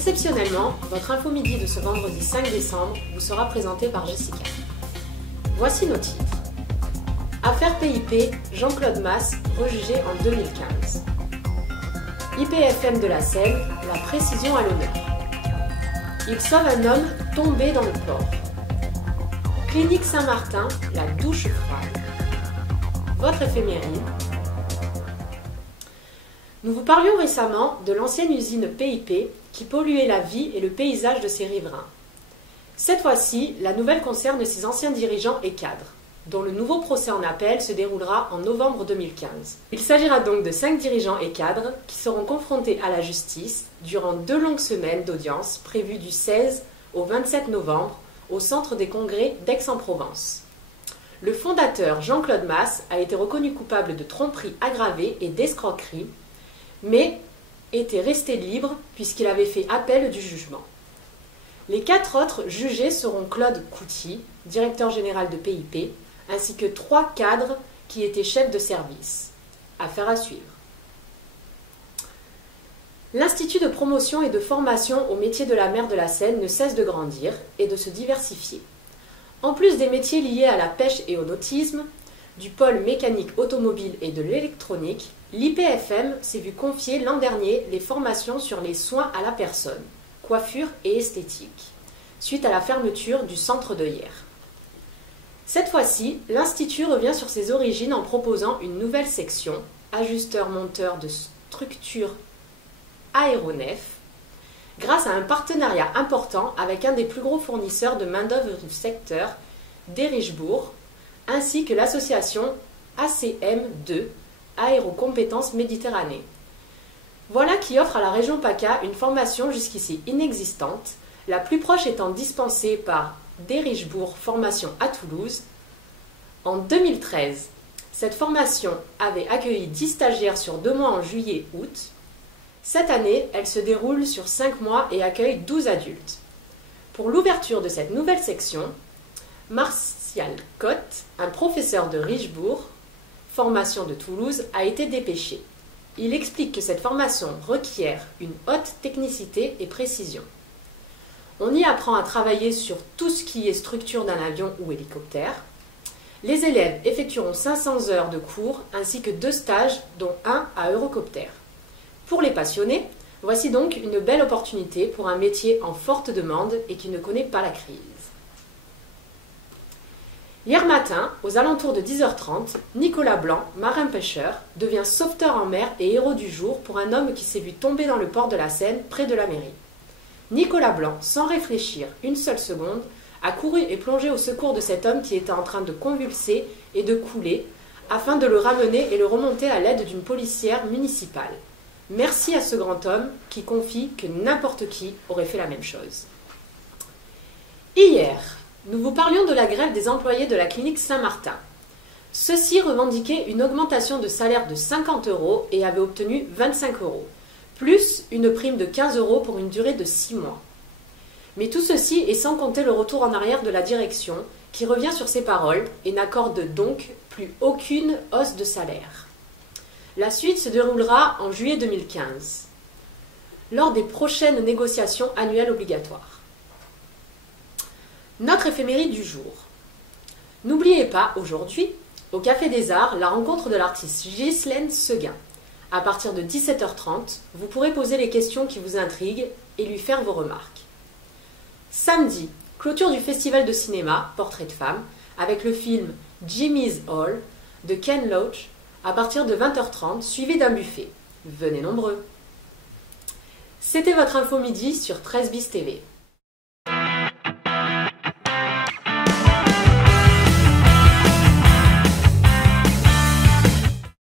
Exceptionnellement, votre info midi de ce vendredi 5 décembre vous sera présentée par Jessica. Voici nos titres. Affaire PIP, Jean-Claude Masse, rejugé en 2015. IPFM de la Seine, la précision à l'honneur. Il sauve un homme tombé dans le port. Clinique Saint-Martin, la douche froide. Votre éphéméride. Nous vous parlions récemment de l'ancienne usine PIP qui polluait la vie et le paysage de ses riverains. Cette fois-ci, la nouvelle concerne ses anciens dirigeants et cadres, dont le nouveau procès en appel se déroulera en novembre 2015. Il s'agira donc de 5 dirigeants et cadres qui seront confrontés à la justice durant 2 longues semaines d'audience prévues du 16 au 27 novembre au Centre des Congrès d'Aix-en-Provence. Le fondateur Jean-Claude Masse a été reconnu coupable de tromperie aggravée et d'escroquerie, mais était resté libre puisqu'il avait fait appel du jugement. Les 4 autres jugés seront Claude Couty, directeur général de PIP, ainsi que 3 cadres qui étaient chefs de service. Affaire à suivre. L'Institut de promotion et de formation au métier de la mer de la Seine ne cesse de grandir et de se diversifier. En plus des métiers liés à la pêche et au nautisme, du pôle mécanique automobile et de l'électronique, l'IPFM s'est vu confier l'an dernier les formations sur les soins à la personne, coiffure et esthétique, suite à la fermeture du centre de Hyères. Cette fois-ci, l'Institut revient sur ses origines en proposant une nouvelle section, ajusteur-monteur de structures aéronefs, grâce à un partenariat important avec un des plus gros fournisseurs de main-d'œuvre du secteur, d'Érichebourg, ainsi que l'association ACM2, Aérocompétences Méditerranée. Voilà qui offre à la région PACA une formation jusqu'ici inexistante, la plus proche étant dispensée par d'Érichebourg Formation à Toulouse. En 2013, cette formation avait accueilli 10 stagiaires sur 2 mois en juillet-août. Cette année, elle se déroule sur 5 mois et accueille 12 adultes. Pour l'ouverture de cette nouvelle section, Martial Cotte, un professeur de Richebourg, formation de Toulouse, a été dépêché. Il explique que cette formation requiert une haute technicité et précision. On y apprend à travailler sur tout ce qui est structure d'un avion ou hélicoptère. Les élèves effectueront 500 heures de cours ainsi que 2 stages, dont un à Eurocopter. Pour les passionnés, voici donc une belle opportunité pour un métier en forte demande et qui ne connaît pas la crise. Hier matin, aux alentours de 10h30, Nicolas Blanc, marin-pêcheur, devient sauveteur en mer et héros du jour pour un homme qui s'est vu tomber dans le port de la Seine, près de la mairie. Nicolas Blanc, sans réfléchir une seule seconde, a couru et plongé au secours de cet homme qui était en train de convulser et de couler, afin de le ramener et le remonter à l'aide d'une policière municipale. Merci à ce grand homme qui confie que n'importe qui aurait fait la même chose. Hier, nous vous parlions de la grève des employés de la clinique Saint-Martin. Ceux-ci revendiquaient une augmentation de salaire de 50 € et avaient obtenu 25 €, plus une prime de 15 € pour une durée de 6 mois. Mais tout ceci est sans compter le retour en arrière de la direction, qui revient sur ses paroles et n'accorde donc plus aucune hausse de salaire. La suite se déroulera en juillet 2015, lors des prochaines négociations annuelles obligatoires. Notre éphéméride du jour. N'oubliez pas, aujourd'hui, au Café des Arts, la rencontre de l'artiste Ghislaine Seguin. À partir de 17h30, vous pourrez poser les questions qui vous intriguent et lui faire vos remarques. Samedi, clôture du festival de cinéma Portrait de femme avec le film Jimmy's Hall de Ken Loach à partir de 20h30, suivi d'un buffet. Venez nombreux. C'était votre info midi sur 13bis TV.